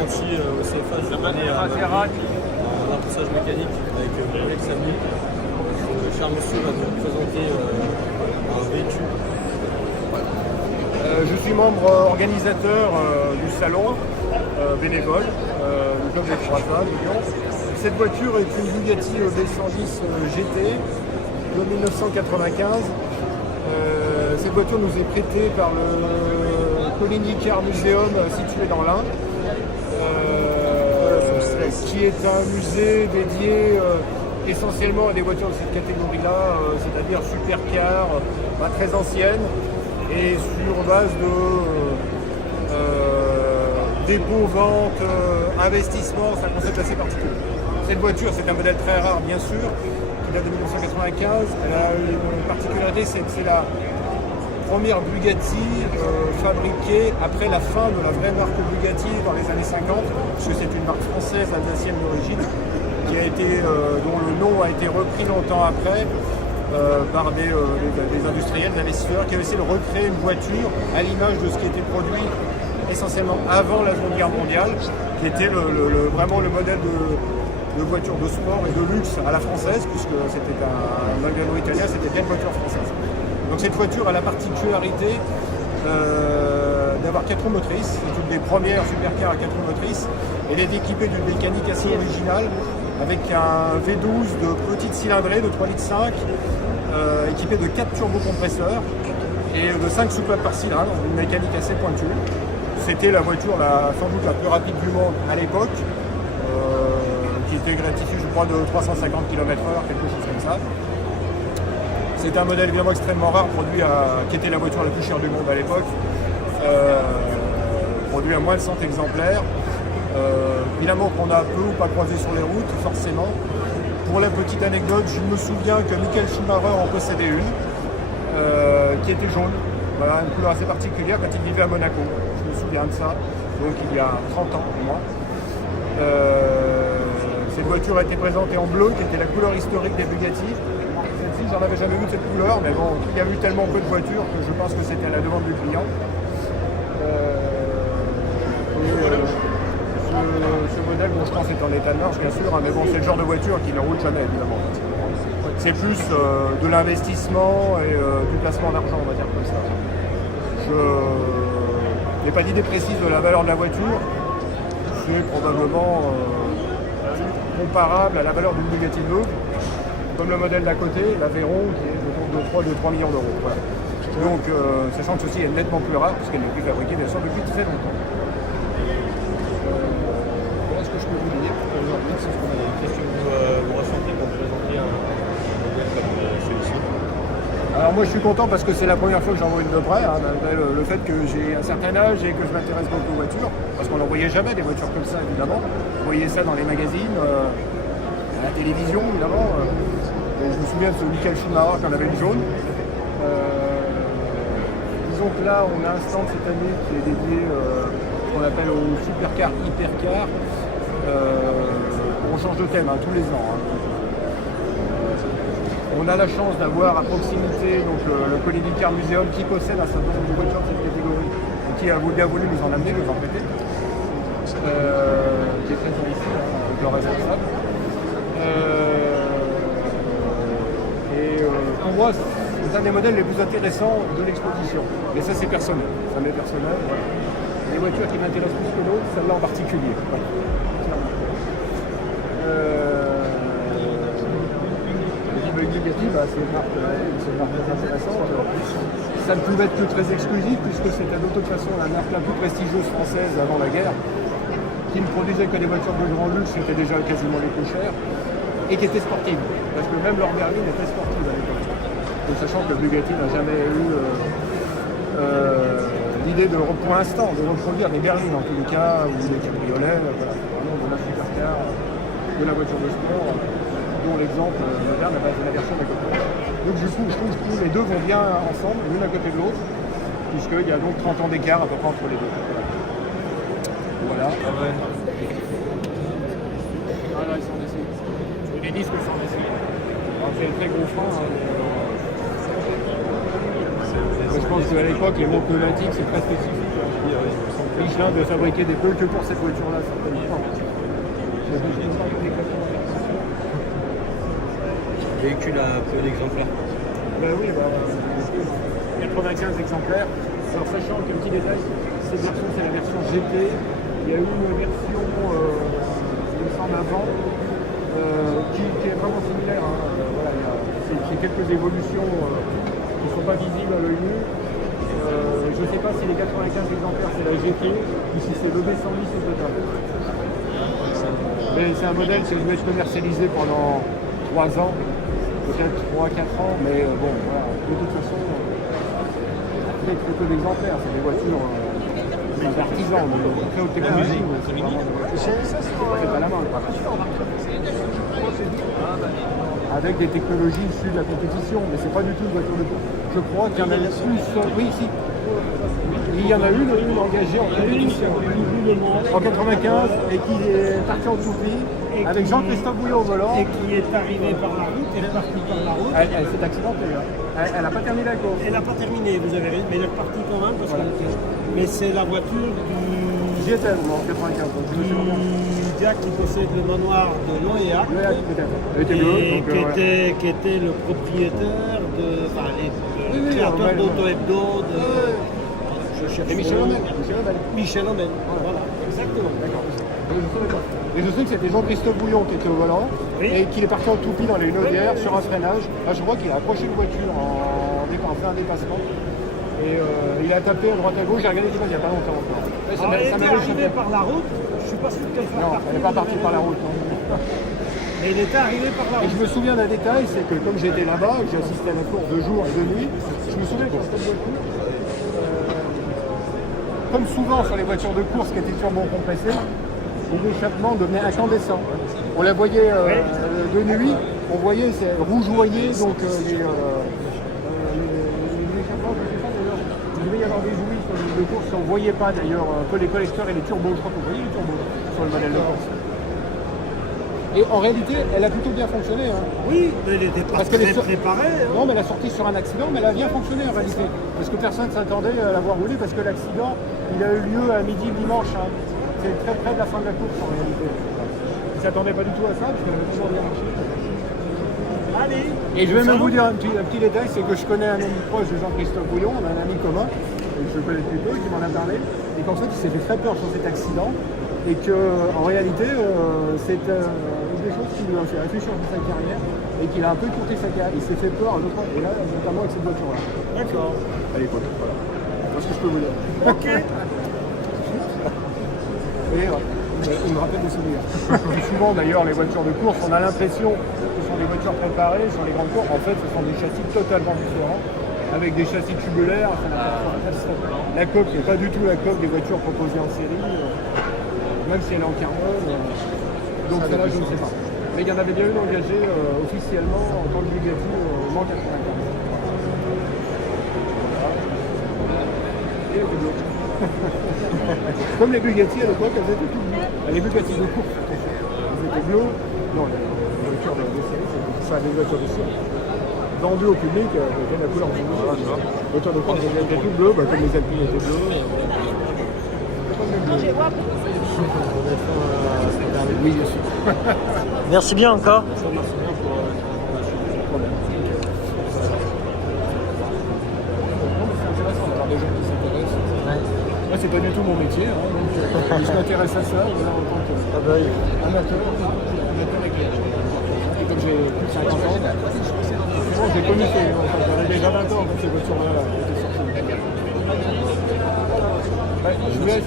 apprenti au CFA cette année en apprentissage mécanique avec Alex Sammy. Le cher monsieur va nous présenter un véhicule. Je suis membre organisateur du salon bénévole du club des Croatins de Lyon. Cette voiture est une Bugatti B110 GT de 1995. Cette voiture nous est prêtée par le Coligny Car Museum situé dans l'Ain, qui est un musée dédié essentiellement à des voitures de cette catégorie-là, c'est-à-dire supercar, très anciennes, et sur base de dépôt, vente, investissement. C'est un concept assez particulier. Cette voiture, c'est un modèle très rare, bien sûr, qui date de 1995. Elle a une particularité, c'est que c'est la première Bugatti fabriquée après la fin de la vraie marque Bugatti dans les années 50, puisque c'est une marque française alsacienne d'origine, qui a été, dont le nom a été repris longtemps après par des industriels, des investisseurs, qui avaient essayé de recréer une voiture à l'image de ce qui était produit essentiellement avant la Seconde Guerre mondiale, qui était vraiment le modèle de voiture de sport et de luxe à la française, puisque c'était un magazine italien, c'était bien une voiture française. Donc cette voiture a la particularité d'avoir 4 roues motrices. C'est une des premières supercars à 4 roues motrices. Elle est équipée d'une mécanique assez originale, avec un V12 de petite cylindrée de 3,5 litres, équipé de 4 turbocompresseurs et de 5 soupapes par cylindre, une mécanique assez pointue. C'était la voiture sans doute la plus rapide du monde à l'époque, qui était gratifiée, je crois, de 350 km/h, quelque chose comme ça. C'est un modèle évidemment extrêmement rare, qui était la voiture la plus chère du monde à l'époque, produit à moins de 100 exemplaires. Évidemment qu'on a peu ou pas croisé sur les routes, forcément. Pour la petite anecdote, je me souviens que Michael Schumacher en possédait une, qui était jaune, voilà, une couleur assez particulière quand il vivait à Monaco. Je me souviens de ça, donc il y a 30 ans pour moi. Cette voiture a été présentée en bleu, qui était la couleur historique des Bugatti. Celle-ci, j'en avais jamais vu de cette couleur, mais bon, il y a eu tellement peu de voitures que je pense que c'était à la demande du client. Ce modèle, bon, je pense, est en état de marche, bien sûr, mais bon, c'est le genre de voiture qui ne roule jamais, évidemment. C'est plus de l'investissement et du placement d'argent, on va dire comme ça. Je n'ai pas d'idée précise de la valeur de la voiture. C'est probablement comparable à la valeur d'une Bugatti Veuve, comme le modèle d'à côté, la Veyron, qui est de 3 millions d'euros. Voilà. Donc, sachant que ceci est nettement plus rare, puisqu'elle n'est plus fabriquée, bien sûr, depuis très longtemps. Voilà ce que je peux vous dire aujourd'hui. Qu'est-ce que vous ressentez pour présenter un modèle comme celui-ci? Alors moi je suis content parce que c'est la première fois que j'en vois une de près, hein, malgré le fait que j'ai un certain âge et que je m'intéresse beaucoup aux voitures, parce qu'on n'en voyait jamais des voitures comme ça, évidemment. Vous voyez ça dans les magazines, à la télévision, évidemment. Je me souviens de ce Michael Schumacher quand on avait une jaune. Disons que là, on a un stand cette année qui est dédié ce qu'on appelle au supercar, hypercar. On change de thème tous les ans. On a la chance d'avoir à proximité donc, le Coligny Car Museum qui possède un certain nombre de voitures de cette catégorie et qui a bien voulu nous en amener, nous en prêter. Qui est présent ici, avec le responsable. Pour moi, c'est un des modèles les plus intéressants de l'exposition. Mais ça, c'est personnel. Ça m'est personnel. Voilà. Les voitures qui m'intéressent plus que d'autres, celle-là en particulier. Voilà. Bugatti, c'est une marque très intéressante. Ça ne pouvait être que très exclusif, puisque c'était de toute façon la marque la plus prestigieuse française avant la guerre, qui ne produisait que des voitures de grand luxe, qui étaient déjà quasiment les plus chères, et qui étaient sportives. Parce que même leur berline était sportive à l'époque. Donc, sachant que Bugatti n'a jamais eu l'idée, pour l'instant, de reproduire des berlines, en tous les cas, ou des cabriolets, voilà, vraiment de la supercar, de la voiture de sport, dont l'exemple moderne est la version d'à côté. Donc je trouve que les deux vont bien ensemble, l'une à côté de l'autre, puisqu'il y a donc 30 ans d'écart à peu près entre les deux. Voilà. Ah ouais. Ah là, ils sont d'ici. Les disques sont d'ici. C'est un très gros frein. C'est Je pense qu'à l'époque, les montres pneumatiques, c'est très spécifique. Michelin de fabriquer des pneus que pour cette voiture-là, certainement. Véhicule à peu d'exemplaires. Ben oui, 95 exemplaires. Alors sachant qu'un petit détail, cette version c'est la version GT. Il y a eu une version, il me semble avant, qui est vraiment similaire. Hein. Voilà, c'est quelques évolutions qui ne sont pas visibles à l'œil nu. Je ne sais pas si les 95 exemplaires c'est la GT ou si c'est le B110 au total. Mais c'est un modèle qui a dû être commercialisé pendant 3 ans, peut-être 3-4 ans, mais bon, voilà, de toute façon, très peu d'exemplaires, c'est des voitures d'artisans, très haute technologie, c'est pas la main. Avec des technologies issues de la compétition, mais c'est pas du tout une voiture de course. Je crois qu'il y en a plus, oui, ici. Il y en a une engagée en compétition en 95 et qui est partie en toupie avec Jean-Christophe Bouillon au volant. Et qui est arrivée par la route, elle est partie par la route. Elle s'est accidentée. Elle n'a pas terminé la course. Elle n'a pas terminé, vous avez raison, mais elle est partie quand même parce que. Mais c'est la voiture J'y étais en 95, donc je me suis rendu. du gars qui possède le manoir de l'OEA. Peut-être. Elle était bleue. Et Donc, qui était le propriétaire de. Enfin, le créateur d'Auto Hebdo. Je cherche Et Michel son nom. Homel. Michel Homel. Voilà, exactement. D'accord. Et je sais que c'était Jean-Christophe Bouillon qui était au volant et qu'il est parti en toupie dans les Laudières sur un freinage. Là, je crois qu'il a approché une voiture en fait un dépassement. Et il a tapé à droite à gauche, j'ai regardé il n'y a pas longtemps encore. Alors, elle était arrivée par la route, je suis pas sûr qu'elle soit Non, partie. elle n'est pas partie par la route. Non. Mais elle était arrivée par la Et route. je me souviens d'un détail, c'est que comme j'étais là-bas, que j'ai assisté à la course de jour et de nuit, je me souviens que cette voiture, comme souvent sur les voitures de course qui étaient turbo compressées, les échappements devenaient incandescents. On la voyait de nuit, on voyait c'est rougeoyer, donc les échappements, je ne sais pas d'ailleurs, il devait y avoir des jouets sur les de course, on ne voyait pas d'ailleurs un peu les collecteurs et les turbos, je crois qu'on voyait les turbos sur le modèle de course. Et en réalité, elle a plutôt bien fonctionné. Hein. Oui, mais elle n'était pas Parce qu'elle très est préparée. Hein. Non, mais elle a sorti sur un accident, mais elle a bien fonctionné en réalité. Parce que personne ne s'attendait à l'avoir roulée, parce que l'accident, il a eu lieu à midi dimanche. Hein. C'est très près de la fin de la course en réalité. Ils ne s'attendaient pas du tout à ça, parce qu'elle avait toujours bien marché. Allez. Et je vais même vous dire un petit détail, c'est que je connais un ami proche de Jean-Christophe Bouillon, on a un ami commun, et je le connais depuis peu, qui m'en a parlé, et qu'en fait il s'est fait très peur sur cet accident, et qu'en réalité c'est une des choses qui lui a fait réfléchir sur sa carrière, et qu'il a un peu courté sa carrière, il s'est fait peur à d'autres fois, et là notamment avec cette voiture-là. D'accord. À l'époque, voilà. C'est ce que je peux vous dire. Ok. Et il me rappelle des souvenirs. Souvent d'ailleurs les voitures de course, on a l'impression que ce sont des voitures préparées sur les grandes courses. En fait, ce sont des châssis totalement différents, avec des châssis tubulaires. La coque n'est pas du tout la coque des voitures proposées en série, même si elle est en carbone. Donc celle-là, je ne sais pas. Mais il y en avait bien une engagée officiellement en tant que Bugatti au Mans 95. Et elle était bleue. Comme les Bugatti à l'époque, elles étaient toutes bleues. Les Bugatti de course, elles étaient bleues. Non, les voitures de série, c'est ça, les voitures de série. Vendues au public, la couleur bleue. Voilà, tu vois. Les voitures de course, elles étaient toutes bleues, comme les Alpines étaient bleues. Oui, bien sûr. Merci bien encore. Moi, c'est pas du tout mon métier, hein, donc je m'intéresse à ça voilà, en tant qu'amateur éclairé. Et comme j'ai plus de 50 ans, bon, j'ai connu j'avais déjà 20 ans quand ces voitures-là étaient sorties. Je vous laisse.